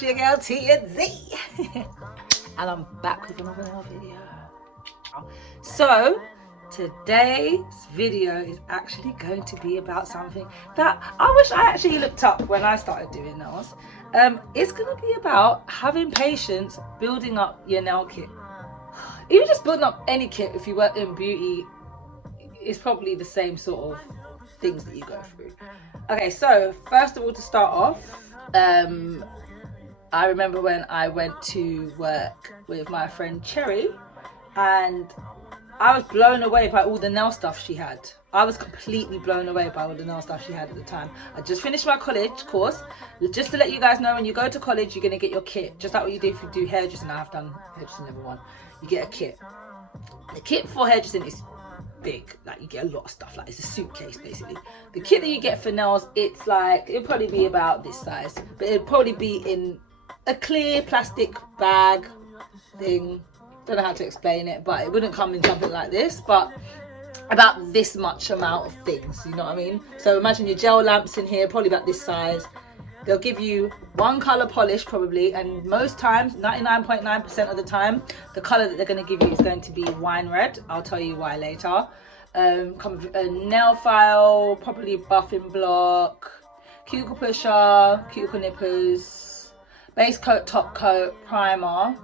It's your girl TNZ. And I'm back with another video. So today's video is actually going to be about something that I wish I actually looked up when I started doing nails. It's going to be about having patience building up your nail kit. Even just building up any kit, if you work in beauty, it's probably the same sort of things that you go through. Okay, so first of all, to start off, I remember when I went to work with my friend Cherry, and I was blown away by all the nail stuff she had. I was completely blown away by all the nail stuff she had at the time. I just finished my college course. Just to let you guys know, when you go to college, you're going to get your kit. Just like what you do if you do hairdressing. I've done hairdressing level 1. You get a kit. The kit for hairdressing is big. Like, you get a lot of stuff. Like, it's a suitcase, basically. The kit that you get for nails, it's like, it'll probably be about this size. But it'll probably be in a clear plastic bag thing. Don't know how to explain it, but it wouldn't come in something like this, but about this much amount of things, you know what I mean? So imagine your gel lamps in here, probably about this size. They'll give you one color polish probably, and most times, 99.9% of the time, the color that they're going to give you is going to be wine red. I'll tell you why later. Come with a nail file, probably a buffing block, cuticle pusher, cuticle nippers, base coat, top coat, primer,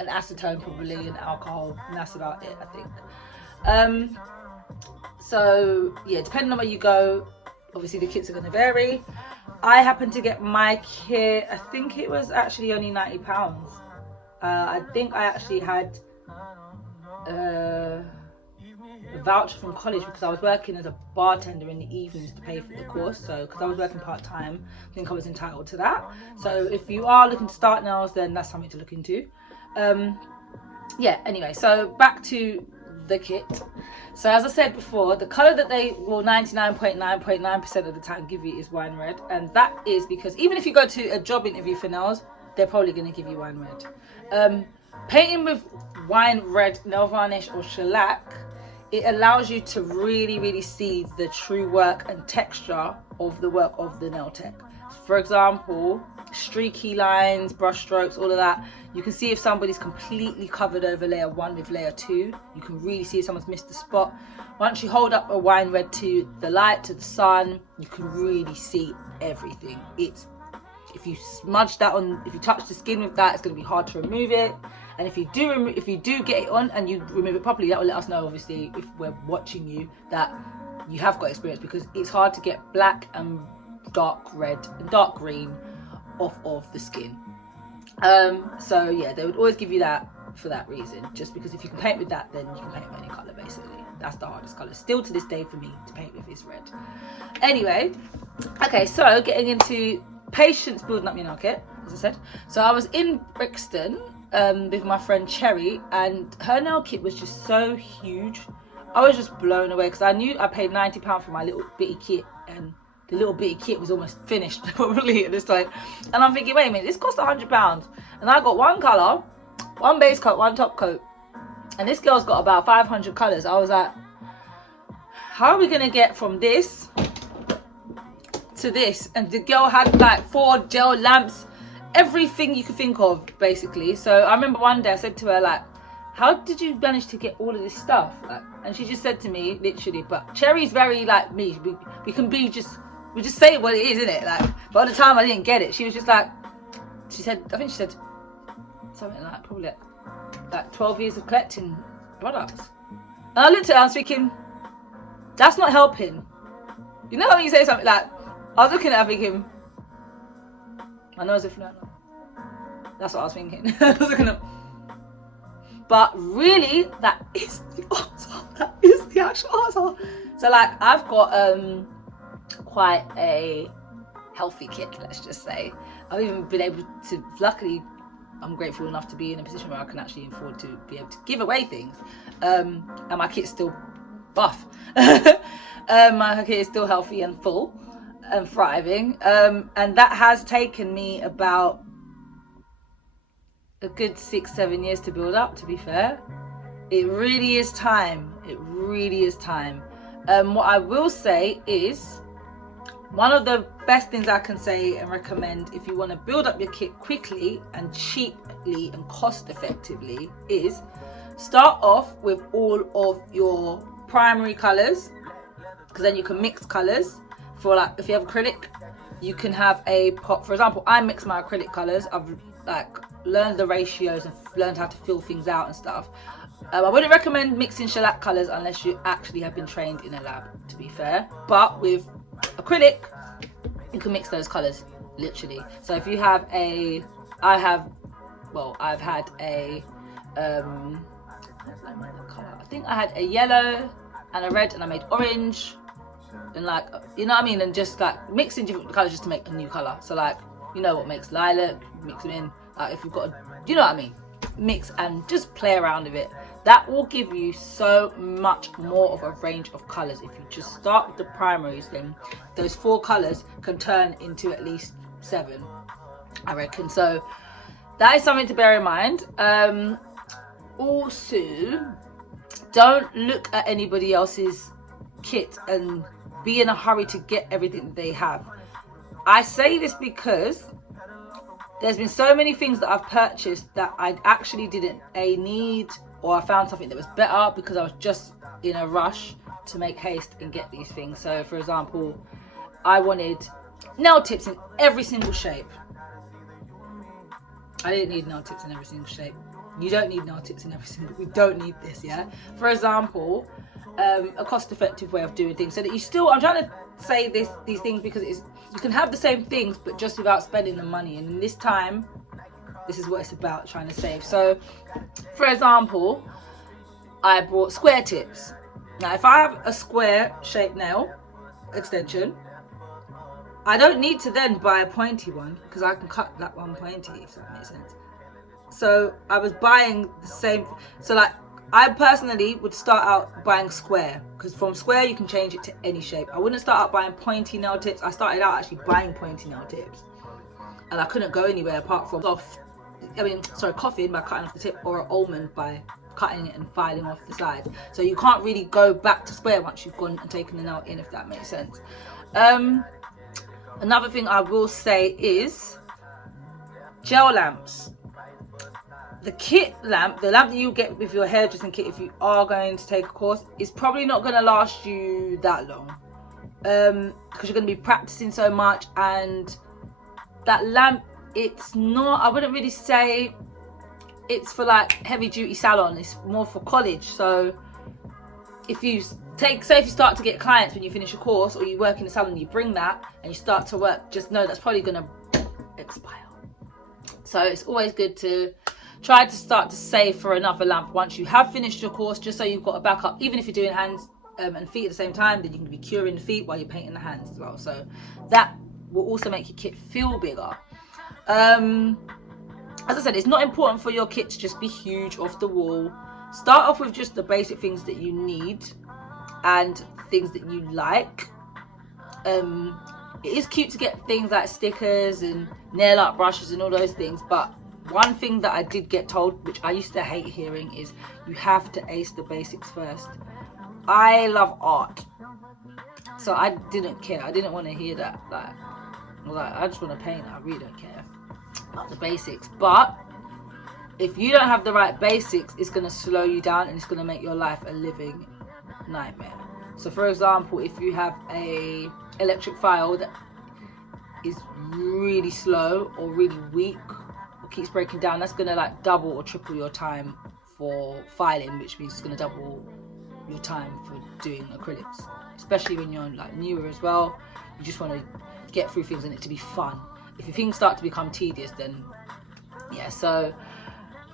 an acetone probably, and alcohol, and that's about it, I think. So yeah, depending on where you go, obviously the kits are going to vary. I happened to get my kit, I think it was actually only £90. I think I actually had a voucher from college because I was working as a bartender in the evenings to pay for the course. So because I was working part-time, I think I was entitled to that. So if you are looking to start nails, then that's something to look into. Yeah, anyway, so back to the kit. So as I said before, the color that they will 99.9% of the time give you is wine red, and that is because even if you go to a job interview for nails, they're probably going to give you wine red. Painting with wine red nail varnish or shellac, it allows you to really see the true work and texture of the work of the nail tech. For example, streaky lines, brush strokes, all of that. You can see if somebody's completely covered over layer 1 with layer 2. You can really see if someone's missed a spot. Once you hold up a wine red to the light, to the sun, you can really see everything. It's, if you smudge that on, if you touch the skin with that, it's going to be hard to remove it. And if you do get it on and you remove it properly, that will let us know, obviously, if we're watching you, that you have got experience, because it's hard to get black and dark red and dark green off of the skin. So yeah, they would always give you that for that reason, just because if you can paint with that, then you can paint with any color, basically. That's the hardest color still to this day for me to paint with, is red. Anyway, okay, so getting into patience building up your nail kit, as I said. So I was in Brixton with my friend Cherry, and her nail kit was just so huge. I was just blown away because I knew I paid £90 for my little bitty kit, and the little bitty kit was almost finished probably at this time. And I'm thinking, wait a minute, this cost £100. And I got one colour, one base coat, one top coat. And this girl's got about 500 colours. I was like, how are we going to get from this to this? And the girl had like 4 gel lamps, everything you could think of, basically. So I remember one day I said to her, like, how did you manage to get all of this stuff? Like, and she just said to me, literally, but Cherry's very like me. We can be just, we just say what it is, isn't it? Like, but at the time I didn't get it. She was just like, she said, I think she said something like, probably like 12 years of collecting products. And I looked at her, I was thinking, that's not helping. You know when you say something like, I was looking at her thinking, I know as if no. That's what I was thinking. I was looking at, but really, that is the arsehole. That is the actual arsehole. So like, I've got quite a healthy kit, let's just say. I've even been able to, luckily, I'm grateful enough to be in a position where I can actually afford to be able to give away things. And my kit's still buff. My kit is still healthy and full and thriving. And that has taken me about a good 6-7 years to build up, to be fair. It really is time. It really is time. What I will say is, one of the best things I can say and recommend if you want to build up your kit quickly and cheaply and cost effectively is start off with all of your primary colors, because then you can mix colors. For like, if you have acrylic, you can have a pot. For example, I mix my acrylic colors. I've like learned the ratios and learned how to fill things out and stuff. I wouldn't recommend mixing shellac colors unless you actually have been trained in a lab, to be fair. But with acrylic, you can mix those colors literally. So if you have a, I've had a I think I had a yellow and a red, and I made orange, and like, you know what I mean, and just like mixing different colors just to make a new color. So like, you know what makes lilac, mix them in. Like if you've got you know what I mean, mix and just play around with it. That will give you so much more of a range of colors. If you just start with the primaries, then those 4 colors can turn into at least 7, I reckon. So that is something to bear in mind. Also, don't look at anybody else's kit and be in a hurry to get everything that they have. I say this because there's been so many things that I've purchased that I actually didn't need, or I found something that was better because I was just in a rush to make haste and get these things. So for example, I wanted nail tips in every single shape. I didn't need nail tips in every single shape. You don't need nail tips in every single, we don't need this, yeah? For example, a cost-effective way of doing things, so that you still, I'm trying to say these things because it's, you can have the same things but just without spending the money, and this time, this is what it's about, trying to save. So, for example, I bought square tips. Now, if I have a square shaped nail extension, I don't need to then buy a pointy one because I can cut that one pointy, if that makes sense. So I was buying the same, so like I personally would start out buying square, because from square you can change it to any shape. I wouldn't start out buying pointy nail tips. I started out actually buying pointy nail tips, and I couldn't go anywhere apart from coffin by cutting off the tip, or an almond by cutting it and filing off the side. So you can't really go back to square once you've gone and taken the nail in, if that makes sense. Another thing I will say is gel lamps. The kit lamp, the lamp that you get with your hairdressing kit if you are going to take a course, is probably not going to last you that long, because you're going to be practicing so much. And that lamp, it's not, I wouldn't really say it's for like heavy duty salon, it's more for college. So if you say if you start to get clients when you finish a course, or you work in a salon, you bring that and you start to work, just know that's probably going to expire. So it's always good to try to start to save for another lamp once you have finished your course, just so you've got a backup. Even if you're doing hands and feet at the same time, then you can be curing the feet while you're painting the hands as well. So that will also make your kit feel bigger. As I said, it's not important for your kit to just be huge off the wall. Start off with just the basic things that you need and things that you like. It is cute to get things like stickers and nail art brushes and all those things, but one thing that I did get told, which I used to hate hearing, is you have to ace the basics first. I love art, so I didn't care. I didn't want to hear that. I just want to paint. I really don't care about the basics. But if you don't have the right basics, it's going to slow you down and it's going to make your life a living nightmare. So for example, if you have a electric file that is really slow or really weak, keeps breaking down, that's gonna like double or triple your time for filing, which means it's gonna double your time for doing acrylics, especially when you're like newer as well. You just want to get through things and it to be fun. If your things start to become tedious, then yeah. So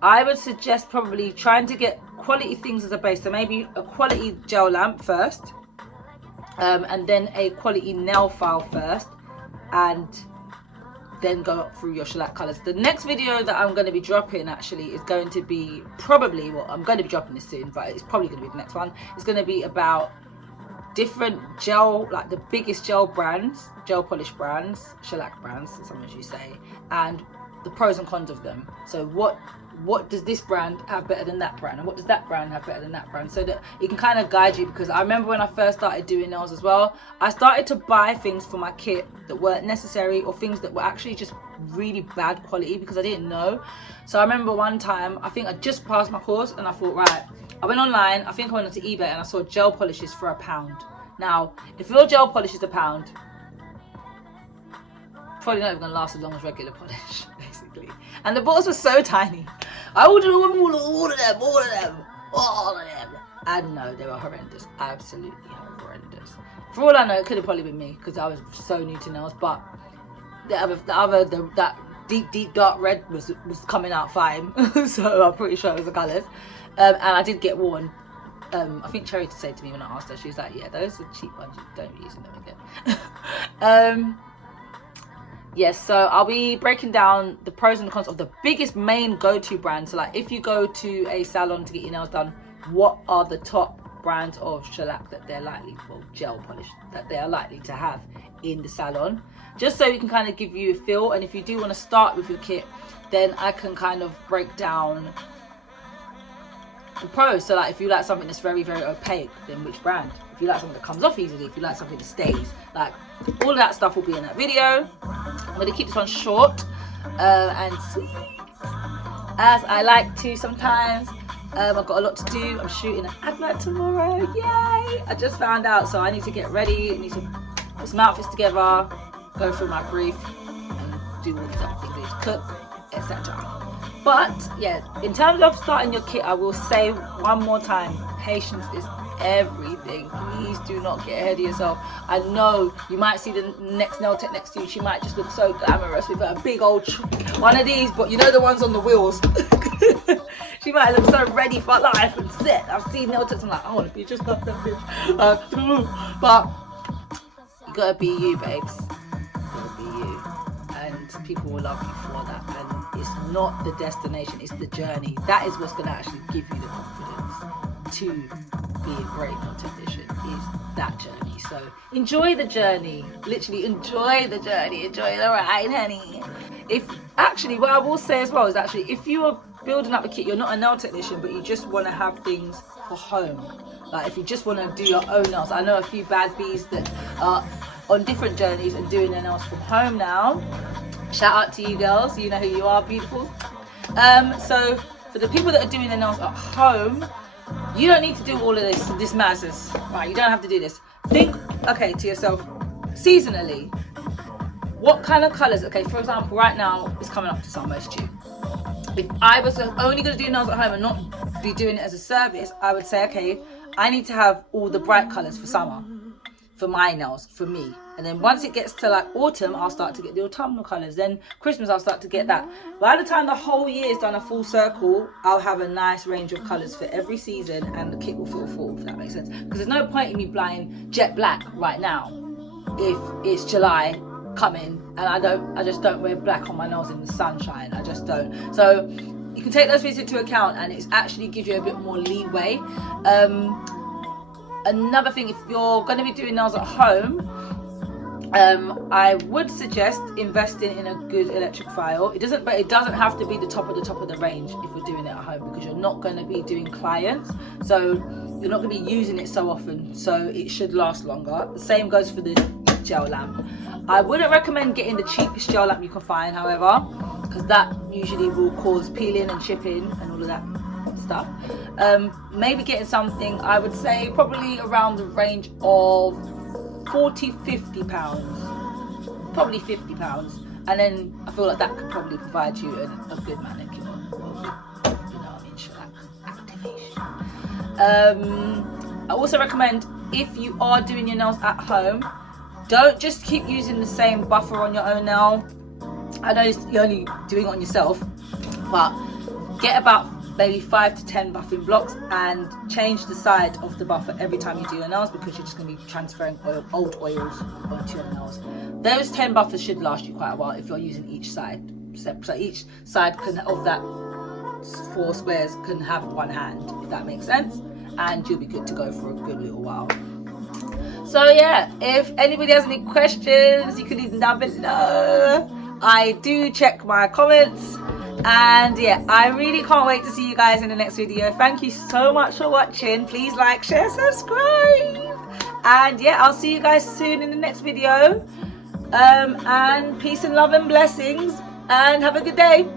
I would suggest probably trying to get quality things as a base. So maybe a quality gel lamp first, and then a quality nail file first, and then go up through your shellac colors. The next video that I'm going to be dropping actually is going to be probably, well, I'm going to be dropping this soon, but it's probably going to be the next one. It's going to be about different gel, like the biggest gel brands, gel polish brands, shellac brands, some as you say, and the pros and cons of them. So what what does this brand have better than that brand, and what does that brand have better than that brand, so that it can kind of guide you. Because I remember when I first started doing nails as well, I started to buy things for my kit that weren't necessary, or things that were actually just really bad quality because I didn't know. So I remember one time, I think I just passed my course and I thought, right, I went online, I think I went onto eBay, and I saw gel polishes for £1. Now, if your gel polish is £1, probably not even gonna last as long as regular polish, basically. And the bottles were so tiny. I ordered all of them. And no, they were horrendous, absolutely horrendous. For all I know, it could have probably been me because I was so new to nails. But that deep dark red was coming out fine, so I'm pretty sure it was the colours. And I did get warned. I think Cherry said to me when I asked her, she was like, yeah, those are cheap ones, you don't be using them again. Yes, so I'll be breaking down the pros and the cons of the biggest main go-to brands. So like if you go to a salon to get your nails done, what are the top brands of shellac that they're likely, well, gel polish, that they are likely to have in the salon, just so we can kind of give you a feel. And if you do want to start with your kit, then I can kind of break down the pros. So like if you like something that's very, very opaque, then which brand? If you like something that comes off easily, if you like something that stays, like all of that stuff will be in that video. I'm going to keep this one short and sweet, as I like to sometimes. I've got a lot to do. I'm shooting an advert tomorrow, yay! I just found out, so I need to get ready. I need to put some outfits together, go through my brief, and do all these other things. I need to cook, etc. But yeah, in terms of starting your kit, I will say one more time, patience is everything. Please do not get ahead of yourself. I know you might see the next nail tech next to you, she might just look so glamorous with a big old one of these, but you know, the ones on the wheels. She might look so ready for life and set. I've seen nail techs, I'm like, I want to be just like that bitch. But you gotta be you, babes. You gotta be you, and people will love you for that. And it's not the destination, it's the journey. That is what's gonna actually give you the confidence to be a great nail technician, is that journey. So enjoy the journey, literally enjoy the journey, enjoy the ride, honey. If actually, what I will say as well is actually, if you are building up a kit, you're not a nail technician, but you just want to have things for home, like if you just want to do your own nails. I know a few bad bees that are on different journeys and doing their nails from home now. Shout out to you girls, you know who you are, beautiful. So for the people that are doing their nails at home, you don't need to do all of this madness, right? You don't have to do this. Think, okay, to yourself, seasonally, what kind of colours? Okay, for example, right now it's coming up to summer, it's June. If I was only going to do nails at home and not be doing it as a service, I would say, okay, I need to have all the bright colours for summer, for my nails, for me. And then once it gets to like autumn, I'll start to get the autumnal colours. Then Christmas, I'll start to get that. By the time the whole year is done a full circle, I'll have a nice range of colours for every season, and the kit will feel full, if that makes sense. Because there's no point in me buying jet black right now if it's July coming and I just don't wear black on my nails in the sunshine. I just don't. So you can take those things into account, and it actually gives you a bit more leeway. Another thing, if you're going to be doing nails at home, I would suggest investing in a good electric file. It doesn't have to be the top of the range if we're doing it at home, because you're not going to be doing clients, so you're not going to be using it so often, so it should last longer. The same goes for the gel lamp. I wouldn't recommend getting the cheapest gel lamp you can find, however, because that usually will cause peeling and chipping and all of that stuff. Maybe getting something, I would say probably around the range of £40-50, probably £50, and then I feel like that could probably provide you a good manicure, shellac activation. I also recommend, if you are doing your nails at home, don't just keep using the same buffer on your own nail. I know you're only doing it on yourself, but get about maybe 5 to 10 buffing blocks and change the side of the buffer every time you do your nails, because you're just going to be transferring old oils onto your nails. Those 10 buffers should last you quite a while if you're using each side. So each side of that 4 squares can have one hand, if that makes sense, and you'll be good to go for a good little while. So yeah, if anybody has any questions, you can leave them down below. I do check my comments, And yeah, I really can't wait to see you guys in the next video. Thank you so much for watching. Please like, share, subscribe. And yeah, I'll see you guys soon in the next video. And peace and love and blessings. And have a good day.